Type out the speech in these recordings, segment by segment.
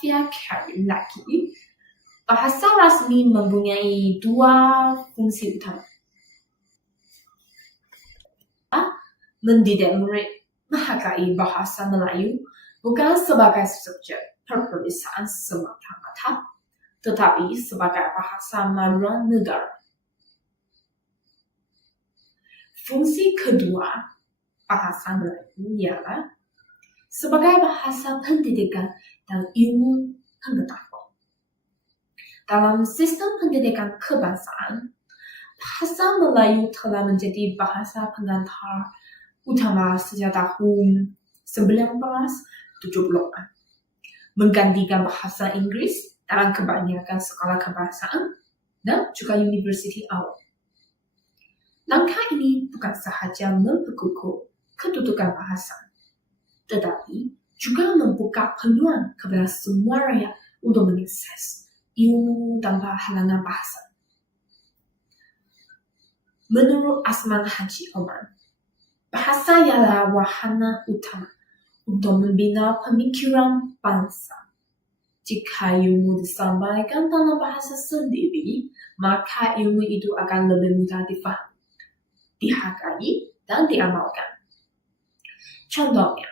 Latvia sekali lagi, bahasa rasmi mempunyai dua fungsi utama. Mendidik murid menghargai bahasa Melayu bukan sebagai subjek perpelisian semata-mata, tetapi sebagai bahasa manual negara. Fungsi kedua bahasa Melayu ialah sebagai bahasa pendidikan dan ilmu pengetahuan. Dalam sistem pendidikan kebangsaan, bahasa Melayu telah menjadi bahasa pengantar utama sejak tahun 1970-an, menggantikan bahasa Inggris dalam kebanyakan sekolah kebangsaan dan juga universiti awam. Langkah ini bukan sahaja memperkukuh kedudukan bahasa, tetapi juga membuka peluang kepada semua rakyat untuk mengakses ilmu tanpa halangan bahasa. Menurut Asman Haji Omar, bahasa ialah wahana utama untuk membina pemikiran bangsa. Jika ilmu disampaikan dalam bahasa sendiri, maka ilmu itu akan lebih mudah difahami, dihargai, dan diamalkan. Contohnya,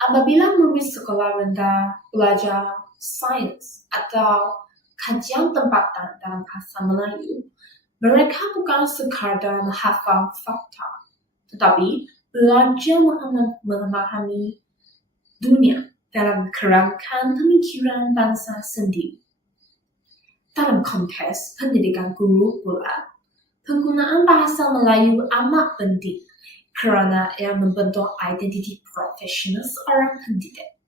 apabila murid sekolah rendah belajar sains atau kajian tempatan dalam bahasa Melayu, mereka bukan sekadar menghafal fakta, tetapi belajar memahami dunia dalam kerangka pemikiran bangsa sendiri. Dalam konteks pendidikan guru pula, penggunaan bahasa Melayu amat penting kerana ia membentuk identiti profesional seorang pendidik.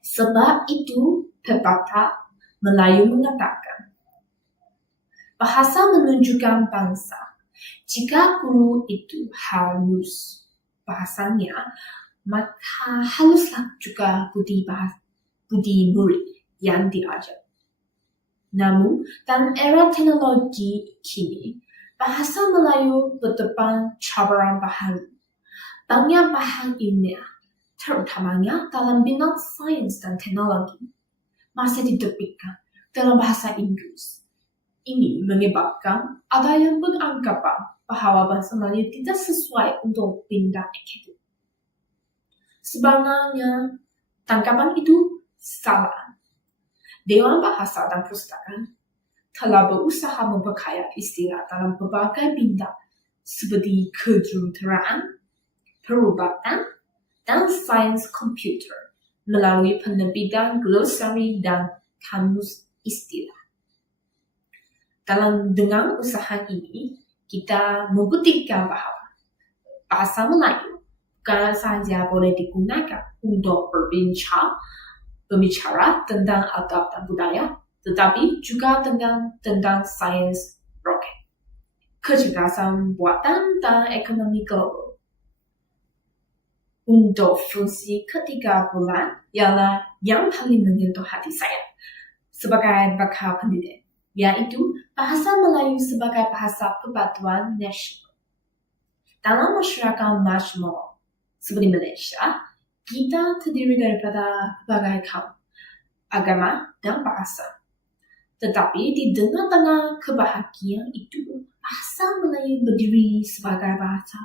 Sebab itu, pepatah Melayu mengatakan, bahasa menunjukkan bangsa. Jika guru itu halus bahasanya, maka haluslah juga budi murid yang diajar. Namun, dalam era teknologi kini, bahasa Melayu berdepan cabaran baru. Banyak bahan ilmiah, terutamanya dalam bidang sains dan teknologi, masih diterbitkan dalam bahasa Inggris. Ini menyebabkan ada yang beranggapan bahawa bahasa Melayu tidak sesuai untuk bidang akademik. Sebenarnya, tanggapan itu salah. Dewan Bahasa dan Pustakaan telah berusaha memperkaya istilah dalam berbagai bidang seperti kejuruteraan, perubatan, dan sains komputer melalui penerbitan glosari dan kamus istilah. Dengan usaha ini, kita membuktikan bahawa bahasa Melayu bukan sahaja boleh digunakan untuk berbicara tentang adab dan budaya, tetapi juga tentang sains roket, kecerdasan buatan dan ekonomi global. Untuk fungsi ketiga pula ialah yang paling menyentuh hati saya sebagai bakal pendidik, yaitu bahasa Melayu sebagai bahasa perpaduan nasional. Dalam masyarakat majmuk seperti Malaysia, kita terdiri daripada berbagai kaum, agama, dan bahasa. Tetapi di tengah-tengah kebahagiaan itu, bahasa Melayu berdiri sebagai bahasa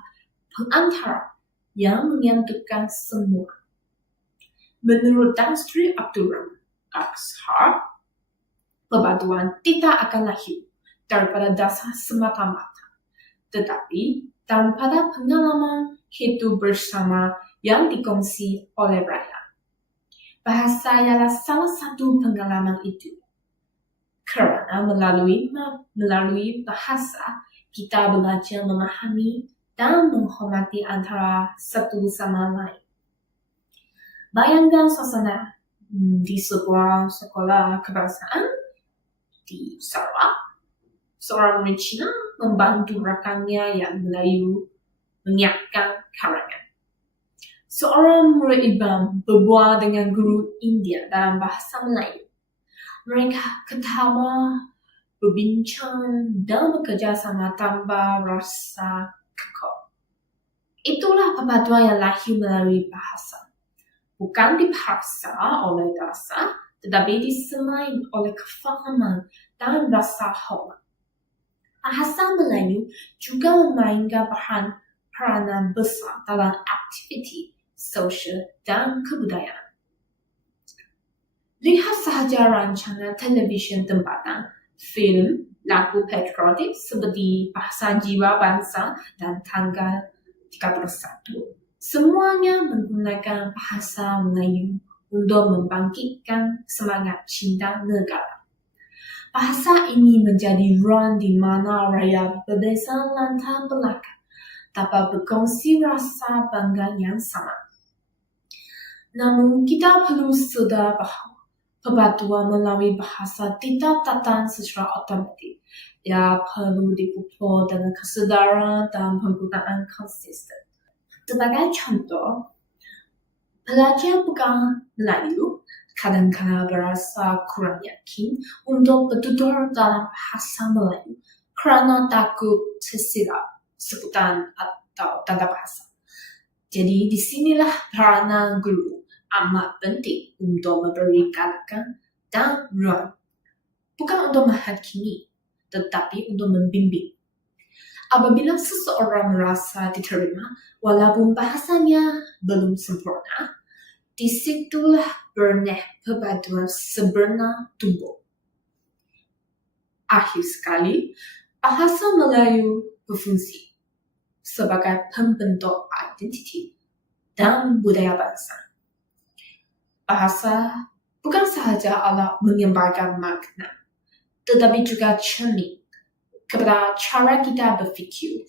pengantara yang menyatukan semua. Menurut Tan Sri Abdul Rahman Aksar, perpaduan tidak akan lahir daripada dasar semata-mata, tetapi daripada pengalaman hidup bersama yang dikongsi oleh rakyat. Bahasa ialah salah satu pengalaman itu. Kerana melalui bahasa, kita belajar memahami dan menghormati antara satu sama lain. Bayangkan suasana di sebuah sekolah kebangsaan di Sarawak, seorang murid Cina membantu rakannya yang Melayu menyiapkan karangan. Seorang murid Iban berbual dengan guru India dalam bahasa Melayu. Mereka ketawa, berbincang, dan bekerja sama tanpa rasa kaku. Itulah perpaduan yang lahir melalui bahasa. Bukan dipaksa oleh dasar, tetapi disemai oleh kefahaman dan rasa hormat. Bahasa Melayu juga memainkan peranan besar dalam aktiviti sosial dan kebudayaan. Lihat sahaja rancangan televisyen tempatan, filem, lagu patriotik seperti Bahasa Jiwa Bangsa dan Tanggal 31. Semuanya menggunakan bahasa Melayu untuk membangkitkan semangat cinta negara. Bahasa ini menjadi ruang di mana rakyat berbeza latar belakang dapat berkongsi rasa bangga yang sama. Namun kita perlu sedar bahawa perpaduan melalui bahasa tidak datang secara otomatik. Ia perlu dipupuk dengan kesedaran dan penggunaan konsisten. Sebagai contoh, pelajar bukan Melayu kadang-kadang berasa kurang yakin untuk bertutur dalam bahasa Melayu kerana takut tersilap sebutan atau tanda bahasa. Jadi di sinilah peranan guru amat penting untuk memberi galakan dan ruang. Bukan untuk menghakimi, tetapi untuk membimbing. Apabila seseorang merasa diterima, walaupun bahasanya belum sempurna, disitulah benih perpaduan sebenar tumbuh. Akhir sekali, bahasa Melayu berfungsi sebagai pembentuk identiti dan budaya bangsa. Bahasa bukan sahaja alat menyampaikan makna, tetapi juga cermin kepada cara kita berfikir,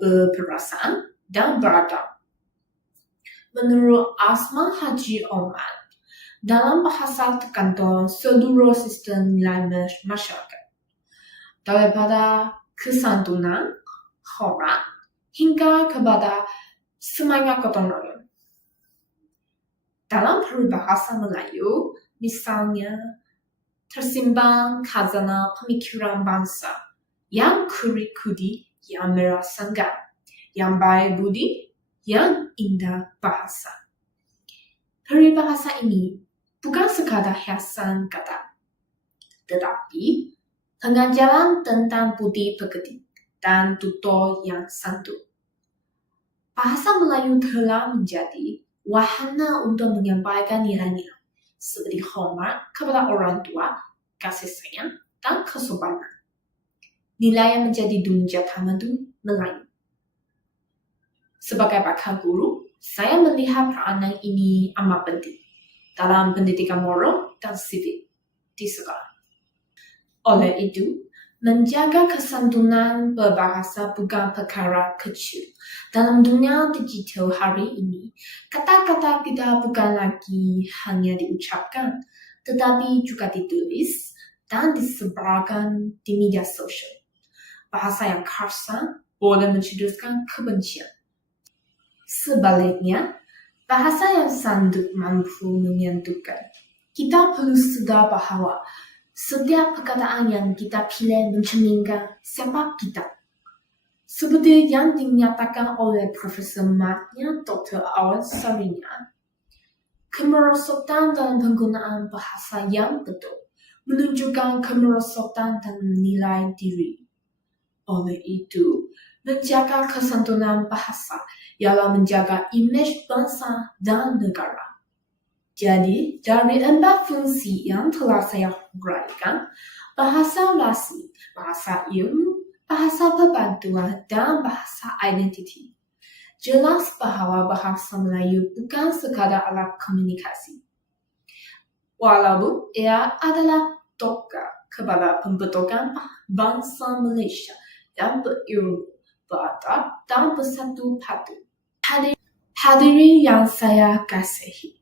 berperasaan dan beradab. Menurut Asma Haji Omar, dalam bahasa terkandung seluruh sistem nilai masyarakat, daripada kesantunan, hormat, hingga kepada semangat gotong royong. Dalam peribahasa Melayu, misalnya, tersimpan khazanah pemikiran bangsa yang kurik-kudi, yang merah sanggar, yang baik budi, yang indah bahasa. Peribahasa ini bukan sekadar hiasan kata, tetapi pengajaran tentang budi pekerti dan tutur yang santun. Bahasa Melayu telah menjadi wahana untuk menyampaikan nilai-nilai seperti hormat kepada orang tua, kasih sayang, dan kesopanan. Nilai yang menjadi dunja tamadun Melayu. Sebagai bakal guru, saya melihat peranan ini amat penting dalam pendidikan moral dan sivil di sekolah. Oleh itu, menjaga kesantunan berbahasa bukan perkara kecil. Dalam dunia digital hari ini, kata-kata kita bukan lagi hanya diucapkan, tetapi juga ditulis dan disebarkan di media sosial. Bahasa yang kasar boleh mencetuskan kebencian. Sebaliknya, bahasa yang santun mampu menyatukan. Kita perlu sadar bahawa setiap perkataan yang kita pilih mencerminkan siapa kita. Seperti yang dinyatakan oleh Profesor Matnya Dr. Awan Sarinya, kemerosotan dalam penggunaan bahasa yang betul menunjukkan kemerosotan dan nilai diri. Oleh itu, menjaga kesantunan bahasa ialah menjaga imej bangsa dan negara. Jadi, dari 4 fungsi yang telah saya huraikan, bahasa rasmi, bahasa ilmu, bahasa perpaduan, dan bahasa identiti. Jelas bahawa bahasa Melayu bukan sekadar alat komunikasi. Walaupun ia adalah tonggak kepada pembentukan bangsa Malaysia yang berilmu, beradab, dan bersatu padu. Hadirin yang saya kasihi,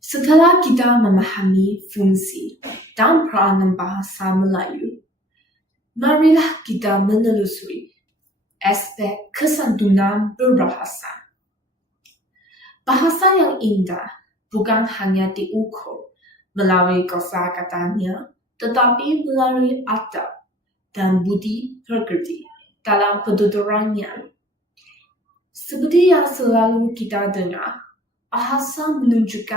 setelah kita memahami fungsi dan peranan bahasa Melayu, marilah kita menelusuri aspek kesantunan berbahasa. Bahasa yang indah bukan hanya diukur melalui kosakatanya, tetapi melalui adab dan budi pekerti dalam penuturannya. Seperti yang selalu kita dengar, bahasa menunjukkan